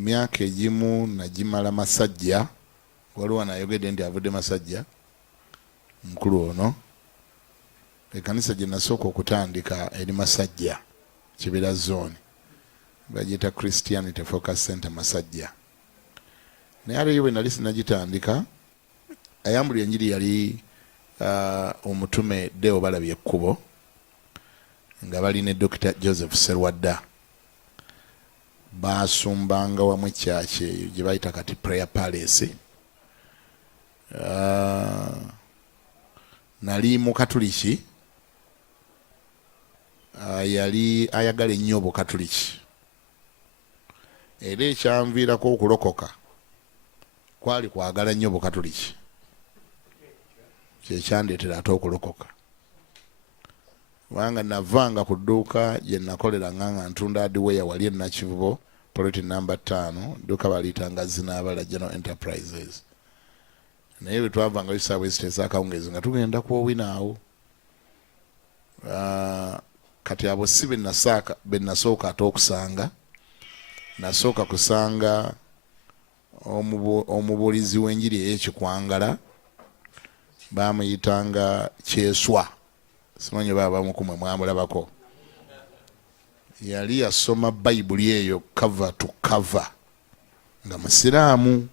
emyaka egimu nagimala Masajja, waliwo nayogedde nti avudde Masajja mukulu ono. Ekkanisa gye nasooka okutandika eri Masajja Kibira zone, bagiyita Christianity Focus Center Masajja. Naye ate yo bwe nali sinagitandika, ayambulira enjiri yali omutume Deo Balabye Ekkubo nga bali ne Dr. Joseph Serwadda. Basumbanga wamu ekyaki eyo gye bayita kati Prayer Palace. Nali mu Katuliki, yali ayagala ennyo Obukatuliki. Era ekyanviirako okulokoka kwali kwagala nnyo Obukatuliki, kyekyandeetera ate okulokoka. Kubanga navanga ku dduuka gye nakolera nga ntunda hardware wali e Nakivubo, plot number 5, dduuka baliitanga Zinaabala General Enterprises. Naye bwe twavanga bisaawe eziteesa akawungeezi nga tugenda kwowina awo. Kati abo si be nasooka ate okusanga. Nasooka kusanga omubuulizi w'enjiri ey'Ekikwangala, baamuyitanga Kyeswa. Simanyi baba bamukumwe mwamulabako. Yali yasoma Bayibuli eyo cover to cover nga Musiraamu,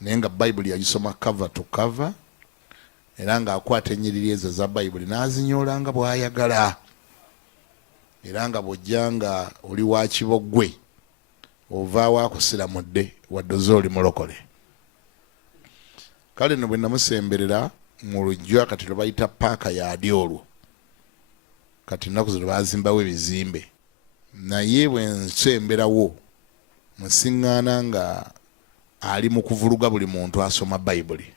naye nga Bayibuli yagisoma cover to cover, era nga akwata ennyiriri ezo za Bayibuli n'azinyoola nga bw'ayagala. Era nga bw'ojjanga oli wa Kiboggwe ovaawo akusiramudde wadde oze oli mulokole. Kale nno bwe namusemberera mu lujja, kati lwe bayita paaka yadi olwo, kati nnaku zino baazimbawo ebizimbe. Naye bwe nsemberawo musiŋŋaana nga ali mu kuvuluga buli muntu asoma Bayibuli.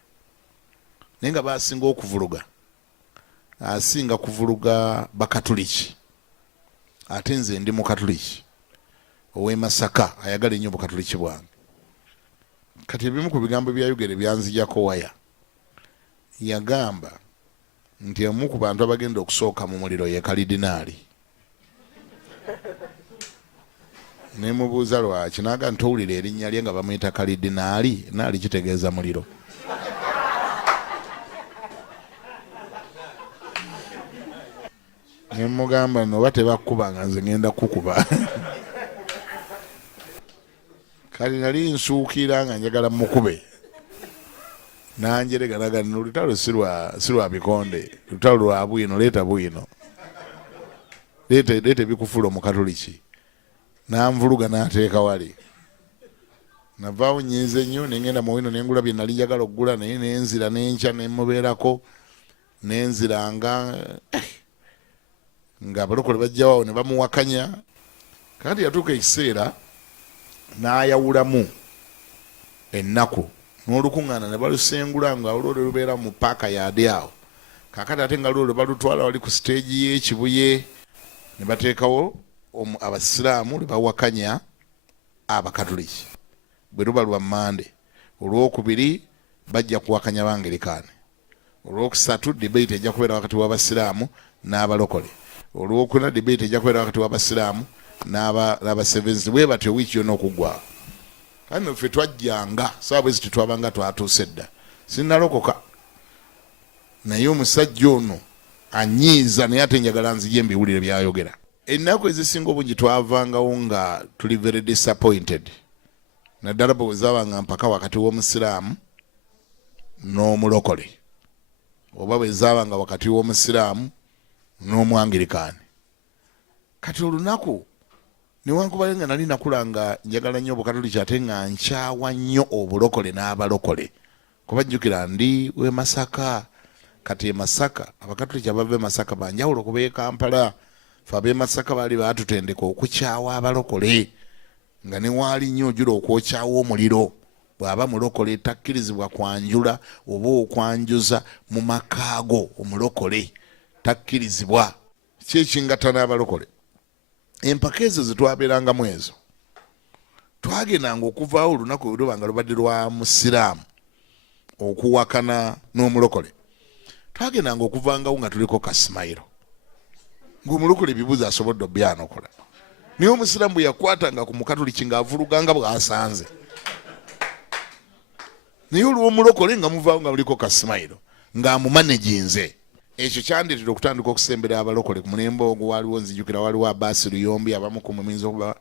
Naye nga baasinga okuvuluga, asinga kuvuluga Bakatuliki. Ate nze ndi Mukatuliki ow'e Masaka ayagala ennyo Obukatuliki bwange. Kati ebimu ku bigambo byayogere byanzijako waya. Yagamba nti omu ku bantu abagenda okusooka mu muliro ye kalidinaali. Ne mubuuza lwaki, n'aga ntowulira erinnya lye nga bamuyita kalidinaali, naali kitegeeza muliro. Ne mugamba noba tebakkuba nga nze ngenda kukuba. Kali nali nsuukira nga njagala mukube. Nanjereganaga nno olutalo si lwa bikonde, lutalo lwa bwino, leeta bwino. Leeta ebikufula Omukatuliki. Nanvuluga n'ateeka wali. Navaawo nyiize nnyo ne ngenda mu wino ne ngula bye nali njagala okugula, naye nenzira n'enkya ne mubeerako, nenziranga nga abalokole bajja waawo ne bamuwakanya. Kati yatuuka ekiseera n'ayawulamu ennaku n'olukuŋŋaana ne balusengula nga olwo lubeera mu paaka yadi awo. Kaakati ate nga lwo balutwala wali ku siteegi y'Ekibuye ne bateekawo Abasiraamu lwe bawakanya Abakatuliki. Bwe luba lwa Mande, Olwokubiri bajja kuwakanya Bangerikaani, Olwokusatu debate ejja kubeera wakati w'Abasiraamu n'abalokole, Olwokuna debate ejja kubeera wakati w'Abasiraamu n'aba Sevens. Bwe batyo wiiki yonna okuggwa. Kano ffe twajjanga saawa bwezi tetwabanga twatuuse dda. Sinnalokoka. Naye omusajja ono anyiiza, naye ate njagala nzije mbiwulire byayogera. Ennaku ezisinga obungi twavangawo nga tuli very disappointed. Naddala bwe zaabanga mpaka wakati w'Omusiraamu n'omulokole, oba bwe zaabanga wakati w'Omusiraamu n'Omwangirikaani. Kati olunaku newankubadde nga nali nakula nga njagala nnyo Obukatuliki ate nga nkyawa nnyo obulokole n'abalokole. Kuba jjukira ndi w'e Masaka. Kati e Masaka Abakatuliki abava e Masaka banjawulo kuba e Kampala. Ffe ab'e Masaka baali baatutendeka okukyawa abalokole, nga ne waali nnyo ojula okwokyawa omuliro. Bw'aba mulokole takkirizibwa kwanjula oba okwanjuza mu makaago. Omulokole takkirizibwa. Ki ekingatta n'abalokole? Empaka ezo zetwabeerangamu ezo, twagendanga okuvaawo olunaku olubanga lubadde lwa Musiraamu okuwakana n'omulokole. Twagendanga okuvangawo nga tuliko kasimayiro, ng'omulokole ebibuuzo asobodde obyanokola. niyo omusiraamu yakwatanga ku mukatoliki ng'avuluganga bw'asanze naye olw'omulokole nga muvaawo nga buliko kasimayiro ng'amumaneginze. Ekyo kyandiritira okutandika okusembera abalokole ku mulembe ogwo. Waliwo nzijukira waliwo Abbas Luyombi, abamu ku muyinza okuba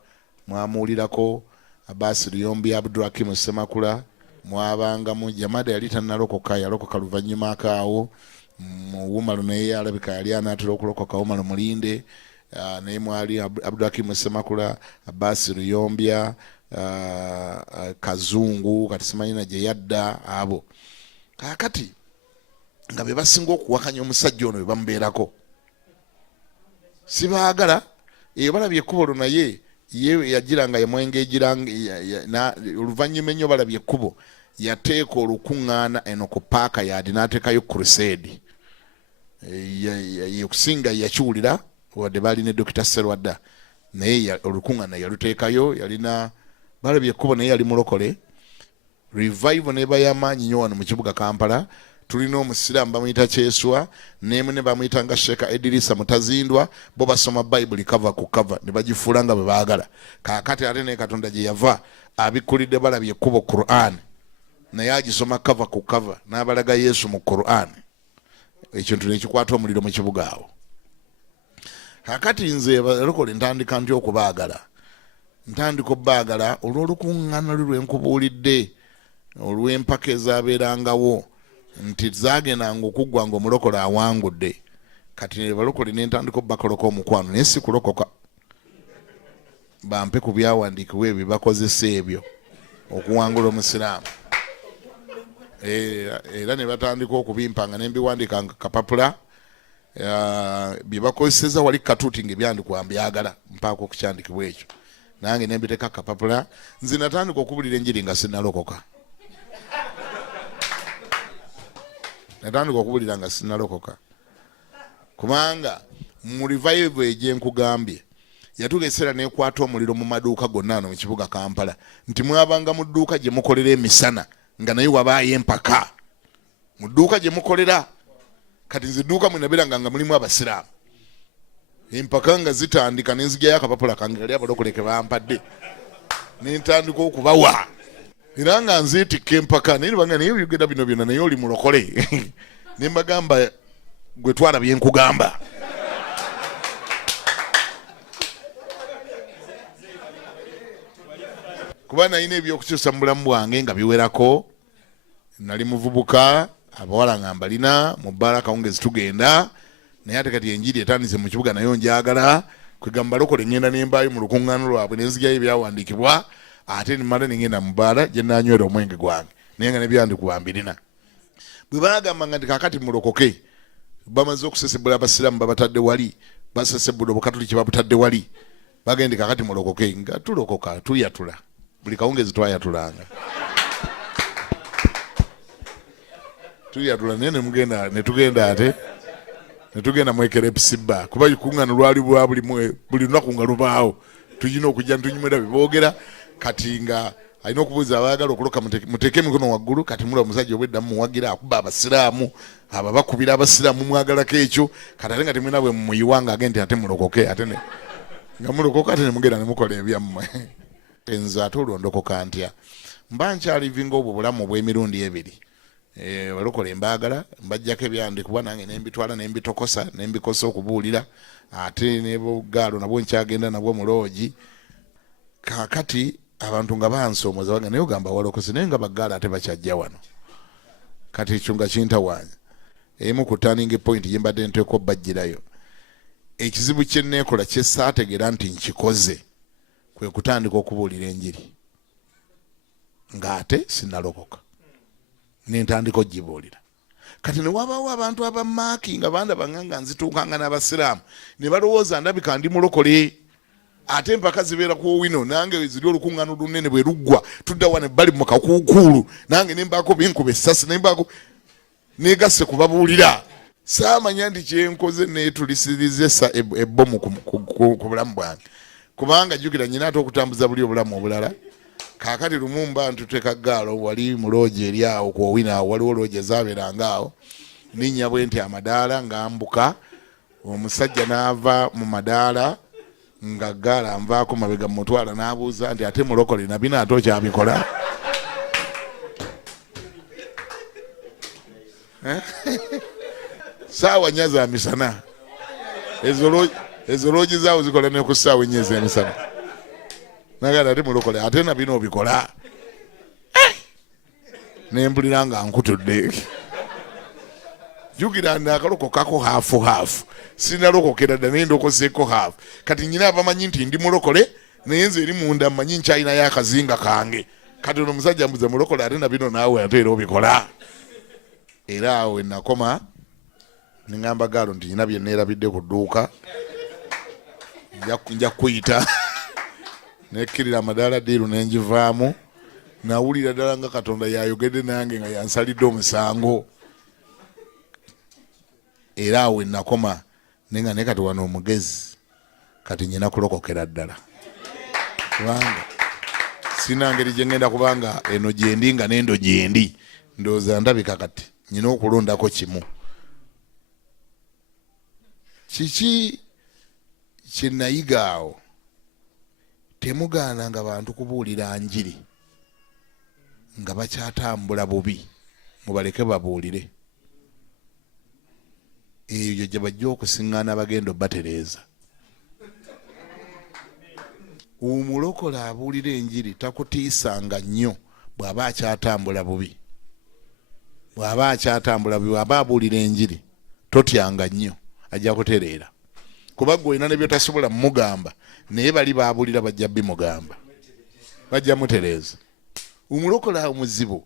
mwamuwulirako Abbas Luyombi, Abdurakimu Semakula, mwabangamu Jamada yali tannalokoka, yalokoka luvannyuma akaawo. Wumalo naye alabika yali anaatera okulokoka, Wumalo Mulinde, naye mwali Abdurakimu Semakula, Abbas Luyombya, Kazungu kati simanyi na gye yadda abo. Kaakati nga be basinga okuwakanya omusajja ono be bamubeerako sibaagala. Balabye ekkubo naye ye yagiranga yamwengejiranga oluvannyuma ennyo balabye ekkubo yateeka olukuŋŋaana eno ku paaka yadi n'ateekayo crusade. Okusinga yakiwulira wadde baali ne Dr. Serwadda naye olukuŋŋaana yaluteekayo. Yalina balabye ekkubo naye yali mulokole. Revival neba y'amaanyi nnyo wano mu kibuga Kampala. Tulina omusiraamu bamuyita Kyeswa, nemu ne bamuyita nga Sheeka Edirisa Mutazindwa, bo basoma Bible cover ku cover ne bagifuula nga bwe baagala. Kaakati ate ne Katonda gye yava abikkulidde balabye ekkubo Quran naye agisoma cover ku cover n'abalaga Yesu mu Quran. Ekintu ne kikwata omuliro mu kibuga awo. Kaakati nze balokole ntandika ntya okubaagala. Ntandika obbaagala olw'olukuŋŋaana lwenkubuulidde olw'empaka ezaabeerangawo nti zagendanga okuggwa ng'omulokole awangudde. Kati ne balokole ne ntandika obbakoloka omukwano naye si kulokoka. Bampe ku byawandiikibwa ebyo bakozesa ebyo okuwangula omusiraamu. Era ne batandika okubimpanga ne mbiwandiikanga kapapula. Bye bakozeseza wali katuuti ng'ebyandikwa mbyagala mpaako okukyandikibwa ekyo. Nange ne mbiteeka kapapula. Nze natandika okubulira enjiri nga sinnalokoka. Natandika okubulira nga sinnalokoka. Kubanga mu revival egyenkugambye yatugeesera n'ekwata omuliro mu maduuka gonna wano mu kibuga Kampala nti mwabanga mu dduuka gye mukolera emisana nga naye wabaayo empaka. Mu dduuka gye mukolera kati nze dduuka mwe nabeeranga nga mulimu abasiraamu. Empaka nga zitandika ne nzigyayo akapapula kange kali abalokole ke bampadde ne ntandika okubawa. Era nga nzeetikka empaka naye banga naye byogera bino byonna naye oli mulokole. Ne mbagamba gwe twalabye nkugamba. Kuba nalina ebyokukyusa mu bulamu bwange nga biwerako. Nali muvubuka abawala nga mbalina mu bbaala kawungezi tugenda naye ate kati enjiri etandise mu kibuga nayo njagala kwegamba balokole ngenda n'embaayo mu lukuŋŋaano lwabwe ne nzigayo ebyawandiikibwa ate nimala nengenda mu bbaala gye nanywera omwenge gwange naye nga nebyandikibwa mbirina. Bwe bagamba nga nti kaakati mulokoke bamaze okusesebula abasiraamu babatadde wali basesebula obukatoliki babutadde wali bagende kaakati mulokoke nga tulokoka tuyatula buli kawungezi twayatulanga. Tuyatula naye netugenda ate netugenda mwekera episibba kuba ikuŋŋaano lwali bwa buli lunaku nga lubaawo tulina okujja ntunywera beboogera. Kati nga alina okubuuza abaagala okuloka muteeke emikono waggulu. Kati mula omusajja obweddamu muwagira akuba abasiraamu abo bakubira abasiraamu mwagalako ekyo. Kati ate nga temwena bwe mumuyiwanga agende ate mulokoke ate nga mulokoka ate nemugenda nemukola ebyammwe. Nze ate olwondokoka ntya mba nkyalivinga obwo bulamu obw'emirundi ebiri. Balokole mbaagala mbajjako ebyandikibwa nange nembitwala nembitokosa nembikosa okubuulira ate nebogaalo nabwo nkyagenda nabwo mu loogi. Kaakati abantu nga bansoomoza baga naye ogamba walokose naye nga bagaala ate bakyajja wano. Kati ekyo nga kintawaanya. Emu ku turning point gye mbadde nteeka obbajjirayo. Ekizibu kye neekola kye saategeera nti nkikoze kwe kutandika okubuulira enjiri ng'ate sinnalokoka ne ntandika ogibuulira. Kati ne wabaawo abantu abamaaki nga bandabanga nga nzituukanga n'abasiraamu ne balowooza ndabika ndi mulokole. Ate empaka zibeera ku wino nange ziri olukuŋŋaano lunene bwe luggwa tudda wane bali mu kakuukulu nange nembaako binkuba essasi nembaako negasse kubabuulira. Saamanya nti kyenkoze neetulisiriza ebbomu ku bulamu bwange kubanga jjukira nyina ate okutambuza buli obulamu obulala. Kaakati lumumba ntuteeka gaalo wali mu loogi eri awo ku owina awo waliwo loogi ezaabeeranga awo ninnya bwe nti amadaala ngambuka omusajja n'ava mu madaala nga gaala anvaako mabega mutwala n'abuuza nti ate mulokole na bino ate okyabikola saawa nnya za misana ezo loogi zaawo zikola ne ku ssaawa ennya ez'emisana nagala ate mulokole ate na bino obikola nempulira nga nkutudde jukira ndakalokokako haafu sinalokokera dda naye ndokoseeko haafu kati nyina abamanyi nti ndi mulokole naye nze eri munda mmanyi nkyalinayo akazinga kange kati ono omusajja mbuze mulokole ate na bino naawe ate era obikola era awo enakoma ningamba gaalo nti nyina bye neerabidde ku dduuka nja kuyita nekkirira amadaala diiru nenjivaamu nawulira ddala nga Katonda yayogedde nange nga yansalidde omusango era awo enakoma nenga ne kati wano omugezi kati nyina kulokokera ddala kubanga sina ngeri gye ngenda kubanga eno gyendi nga nendo gyendi ndowooza ndabika kati nyina okulondako kimu kiki kyenayiga awo temugaananga bantu kubuulira njiri nga bakyatambula bubi mubaleke babuulire eyo gye bajja okusiŋŋaana bagenda batereeza omulokole abuulira enjiri takutiisanga nnyo bw'aba akyatambula bubi bw'aba abuulira enjiri totyanga nnyo ajja kutereera kuba gwe olina ne byotasobola mumugamba naye bali baabulira bajja bimugamba bajja mutereeza omulokole awo muzibu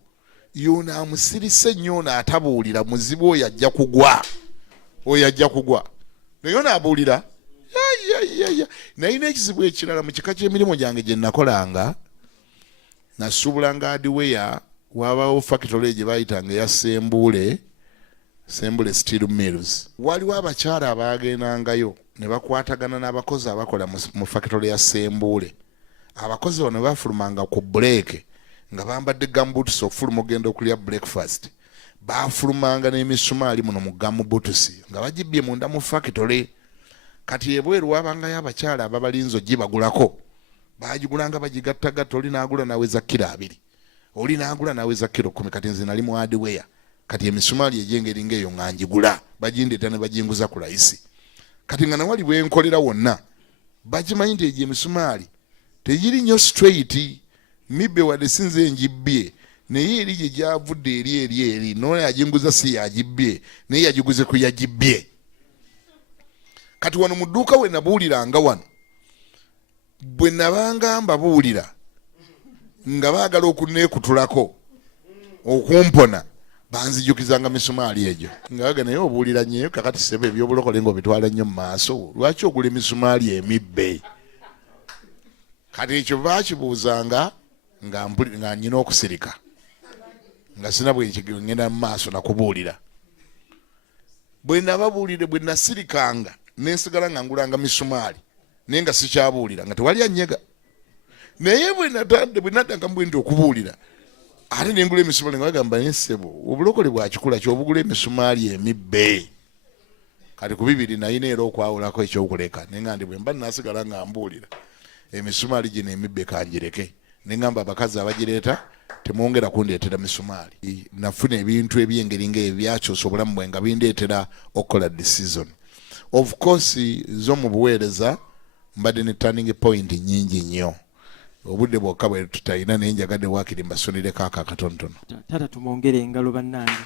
yono amusirise nnyo ono atabuulira muzibu oyo ajja kugwa naye ono abuulira naye n'ekizibu ekirala mu kika ky'emirimu gyange gye nakolanga nasuubulanga hardware wabawo factory gye bayitanga eya Sembule Steel Mills waliwo abakyala abaagendangayo ne bakwatagana n'abakozi abakola mu factory ya Sembule abakozi bano bafulumanga ku break nga bambadde gumboots okufuluma ogenda okulya breakfast bafulumanga n'emisumaali muno mu gumboots nga bagibbye munda mu factory kati ebweru wabangayo abakyala ababalinzo gibagulako bagigulanga bagigattagatta oli naagula naweza kilo 2 oli naagula naweza kilo 10 kati nze nali mu hardware kati emisumaali egyengeri ng'eyo nga njigula bagindeeta ne baginguza ku layisi kati nga nawali bwenkolera wonna bagimanyi nti egyo emisumaali tegiri nnyo straight mibbe wadde sinze enjibbye naye eri gye gyavudde eri noona yagimguza si yagibbye naye yagiguze ku yagibbye kati wano mu dduuka we nabuuliranga wano bwe nabanga mbabuulira nga baagala okuneekutulako okumpona banzijukizanga misumaali egyo nga baga naye obuulira nnyo kakati sebe ebyobulokole ng'obitwala nnyo mu maaso lwaki ogula emisumaali emibbe kati ekyo baakibuuzanga nga nnyina okusirika nga sina bwengenda mu maaso nakubuulira bwe nababuulire bwe nasirikanga nensigala nga ngulanga misumaali naye nga sikyabuulira nga tewali annyega naye bwe naddanga mbwendi okubuulira ate nengula emisumaali nga bagamba nesebo obulokole bwakikula kyobugula emisumaali emibbe kati ku bibiri nayina era okwawulako ekyokuleka naye nga ndi bwe mba nasigala nga mbuulira emisumaali gino emibbe kanjireke nengamba abakazi abagireeta temwongera kundeetera misumaali nafuna ebintu ebyengeri ng'ebyo byakyusa obulamu bwe nga bindeetera okukola decision of course zo mu buweereza mbadde ne turning point nnyingi nnyo obudde bwokka bwe tutalina naye njagadde waakiri mbasonireko ako akatonotono taata tumwongere engalo bannange